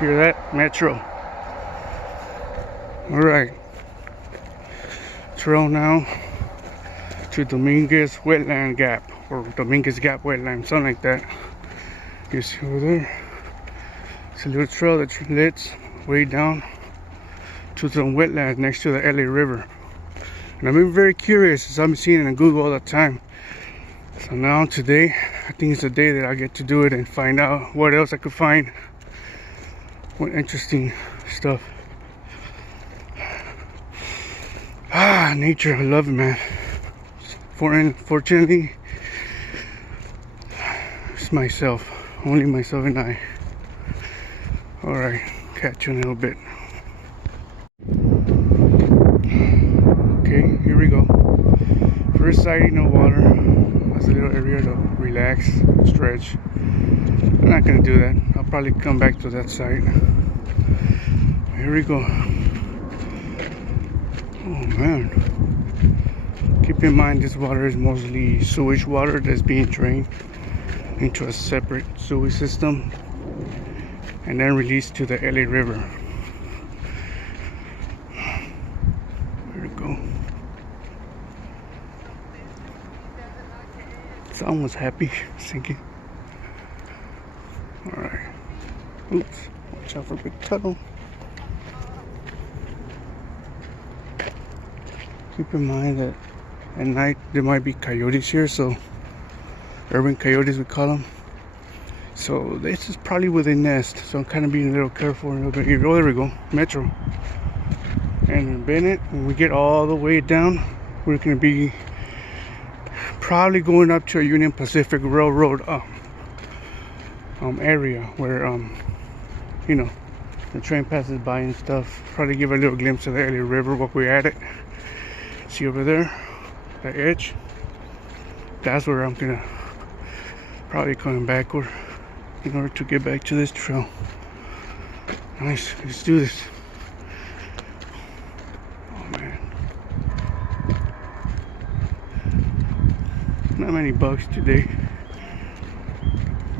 Hear that? Metro. Alright. Trail now to Dominguez Wetland Gap, or Dominguez Gap Wetland, something like that. You see over there? It's a little trail that leads way down to some wetlands next to the LA River. And I've been very curious, as I've been seeing it on Google all the time. So now today, I think it's the day that I get to do it and find out what else I could find. What interesting stuff. Nature, I love it, man. Fortunately, it's myself, only myself and I. Alright, catch you in a little bit. Okay, here we go. First sighting of water. That's a little area to relax, stretch. I'm not gonna do that. I'll probably come back to that side. Here we go. Oh man. Keep in mind this water is mostly sewage water that's being drained into a separate sewage system and then released to the LA River. There we go. Someone's happy, sinking. Alright. Oops. Watch out for a big turtle. Keep in mind that at night there might be coyotes here, so urban coyotes we call them. So this is probably where they nest, so I'm kind of being a little careful. A little bit here. Oh, there we go, Metro. And in Bennett, when we get all the way down, we're going to be probably going up to a Union Pacific Railroad area where you know, the train passes by and stuff. Probably give a little glimpse of the LA River while we're at it. See over there, the edge. That's where I'm gonna probably coming backward in order to get back to this trail. Nice, let's do this. Oh man, not many bugs today.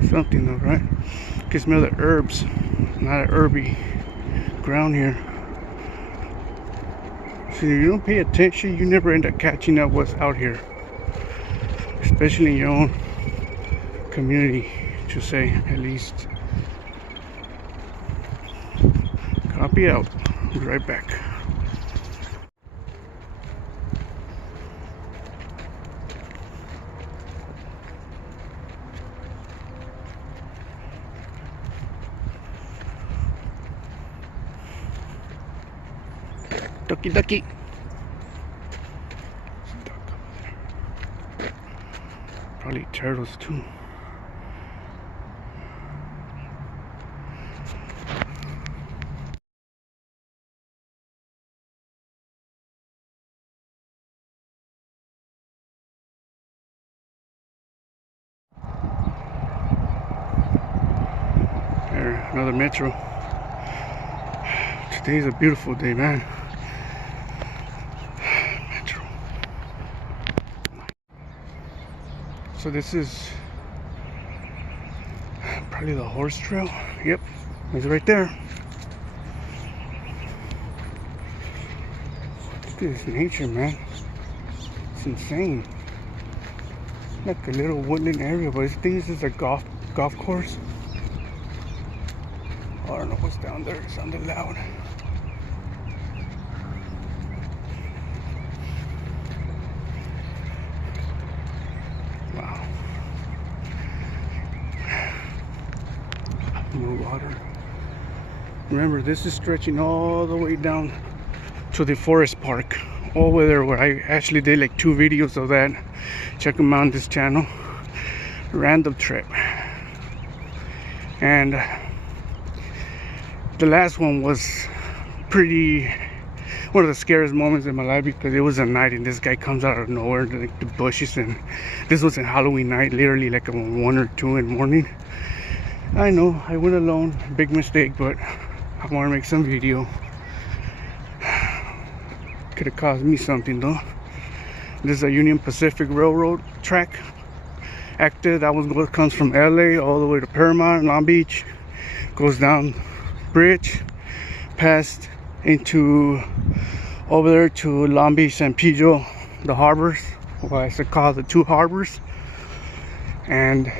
Something though, right? You can smell the herbs. Not a herby ground here. So if you don't pay attention, you never end up catching up what's out here, especially in your own community, to say at least. Copy out. Be right back. Ducky, ducky. Duck over there. Probably turtles too. There, another Metro. Today's a beautiful day, man. So this is probably the horse trail. Yep, it's right there. Look at this nature, man. It's insane. Like a little woodland area, but I think this is a golf course. I don't know what's down there. It sounded loud. Wow. No water. Remember, this is stretching all the way down to the forest park. All the way there, where I actually did like 2 videos of that. Check them out on this channel. Random trip. And the last one was pretty one of the scariest moments in my life, because it was a night and this guy comes out of nowhere, like the bushes, and this was a Halloween night, literally like 1 or 2 in the morning. I know I went alone, big mistake, but I want to make some video. Could have caused me something though. This is a Union Pacific Railroad track, active. That one comes from LA all the way to Paramount, Long Beach, goes down bridge passed into over there to Long Beach and Pijo, the harbors, what I should call the two harbors, and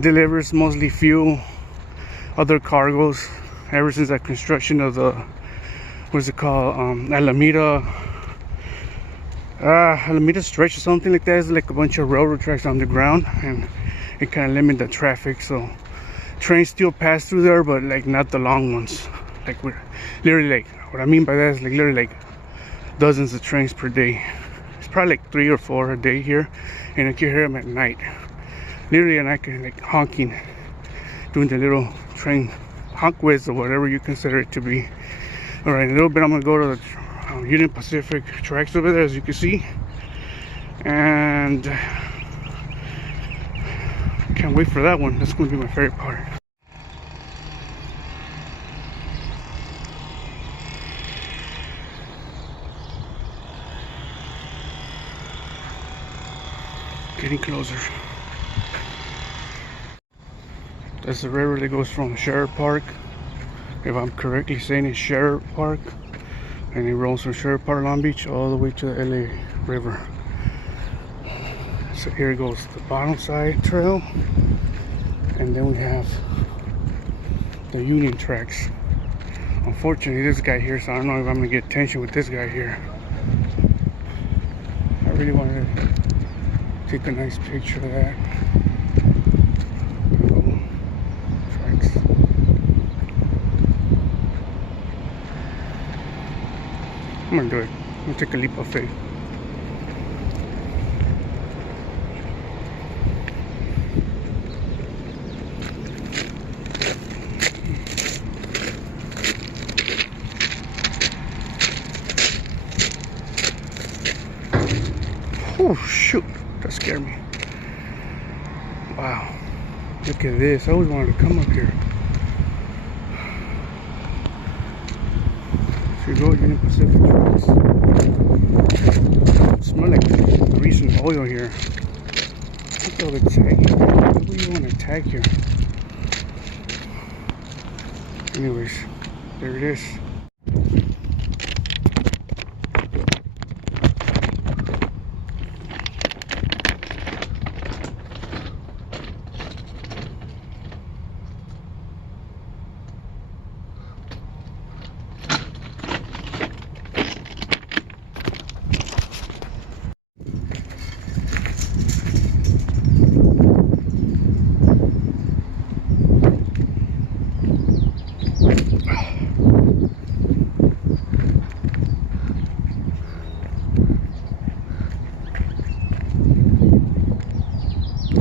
delivers mostly fuel, other cargoes. Ever since the construction of the, what's it called, Alameda stretch or something like that. It's like a bunch of railroad tracks on the ground, and it kind of limit the traffic, so trains still pass through there, but like not the long ones. Like we're literally, like, what I mean by that is like literally like dozens of trains per day. It's probably like 3 or 4 a day here, and I can hear them at night, literally, and I can like honking, doing the little train honk whiz or whatever you consider it to be. All right, in a little bit I'm gonna go to the Union Pacific tracks over there, as you can see, and can't wait for that one. That's going to be my favorite part. Getting closer. That's the river that goes from Sherwood Park, if I'm correctly saying it, Sherwood Park, and it rolls from Sherwood Park, Long Beach, all the way to the LA River. So here goes the bottom side trail, and then we have the Union tracks. Unfortunately, this guy here, so I don't know if I'm gonna get attention with this guy here. I really wanted to take a nice picture of that. Tracks. I'm gonna do it. I'm gonna take a leap of faith. Oh shoot, that scared me. Wow, look at this. I always wanted to come up here. Here you go, Union Pacific tracks. Smell like grease and oil here. Look at all the tagging. What do you want to tag here? Anyways, there it is.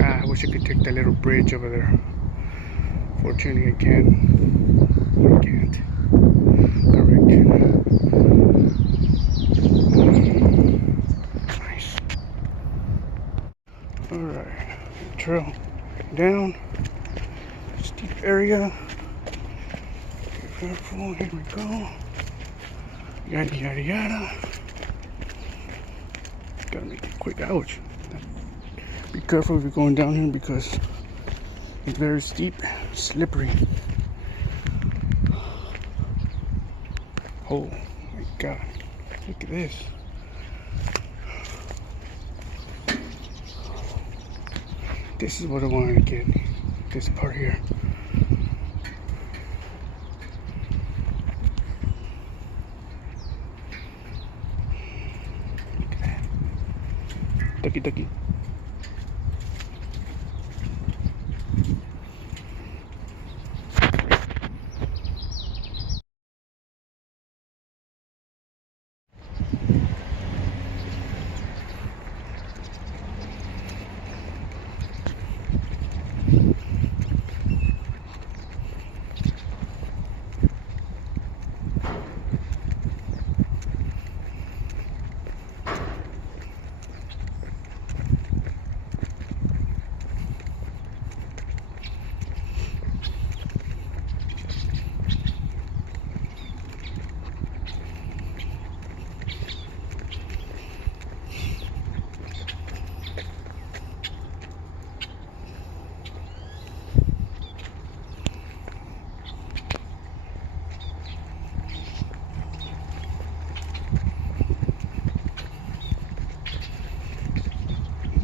I wish I could take that little bridge over there. Fortunately I can. Or I can't. Correct. Nice. Alright. Trail down. Steep area. Be careful. Here we go. Yada yada yada. Gotta make it quick. Ouch. Be careful if you're going down here because it's very steep, slippery. Oh my god, look at this. This is what I wanted to get, this part here. Look at that. Ducky ducky.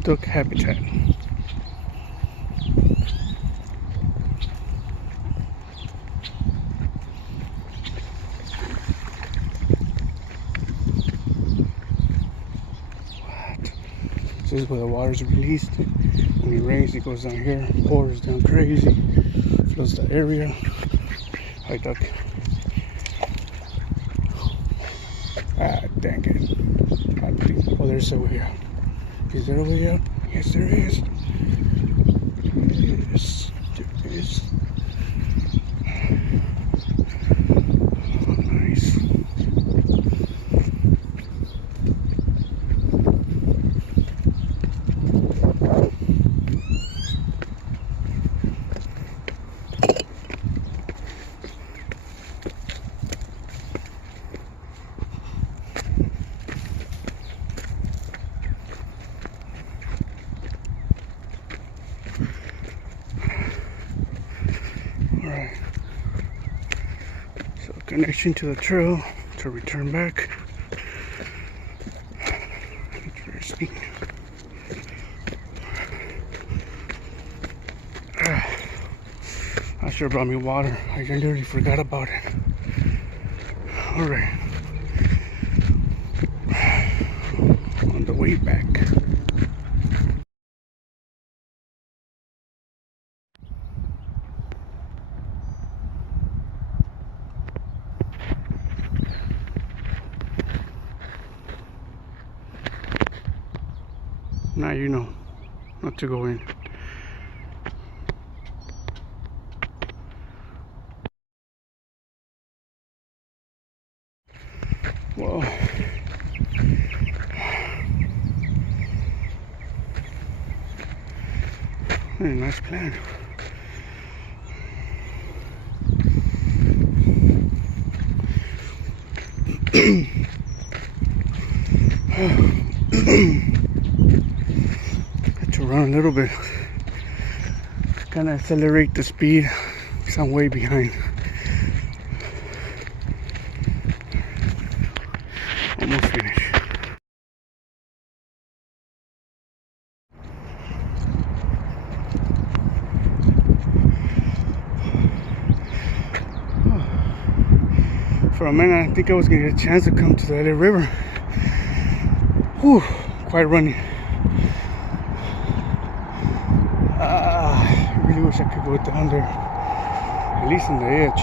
duck habitat. This is where the water is released. When it rains, it goes down here, pours down crazy, floods the area. Hi, duck. Ah, dang it. I don't think. Oh, there's over here. Is there over here? Yes, there is. Yes, there is. Oh, nice. Alright, so connection to the trail to return back. Interesting. I should have brought me water. I literally forgot about it. Alright. On the way back. Now you know not to go in. Well, very nice plan. To run a little bit, kind of accelerate the speed because I'm way behind. Almost finished. For a minute, I think I was gonna get a chance to come to the LA River. Whew, quite running. I really wish I could go down there, at least on the edge.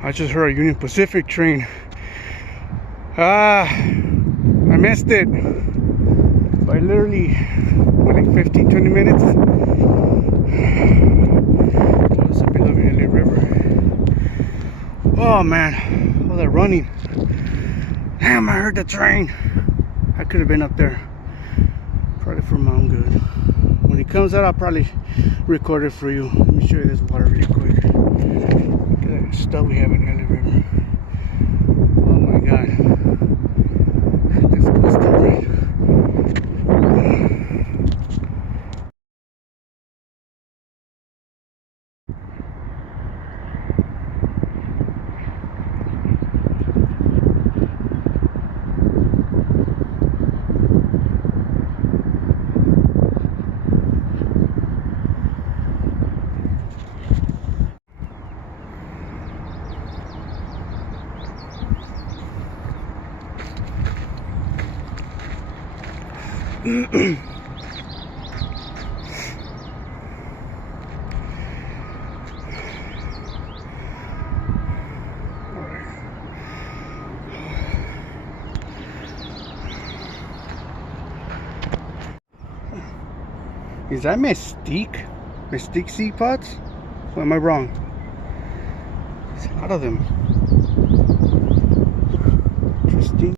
I just heard a Union Pacific train. I missed it by literally like 15-20 minutes. Close up below the LA River. Oh man, all that running. Damn, I heard the train. I could have been up there. Probably for my own good. When it comes out, I'll probably record it for you. Let me show you this water really quick. Look at that stuff we have in the LA River. Oh my god. This goes to right. Is that mesquite? Mesquite seed pods? Or am I wrong? There's a lot of them. Interesting.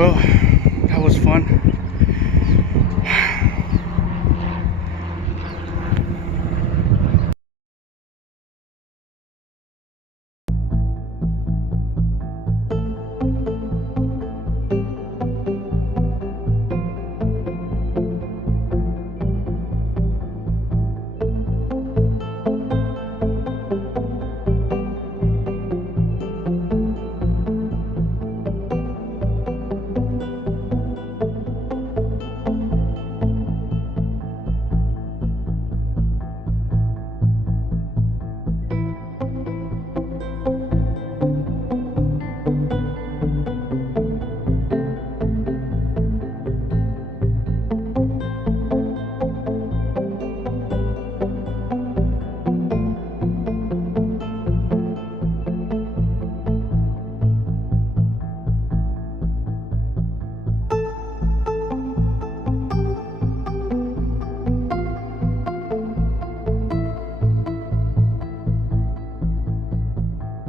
well,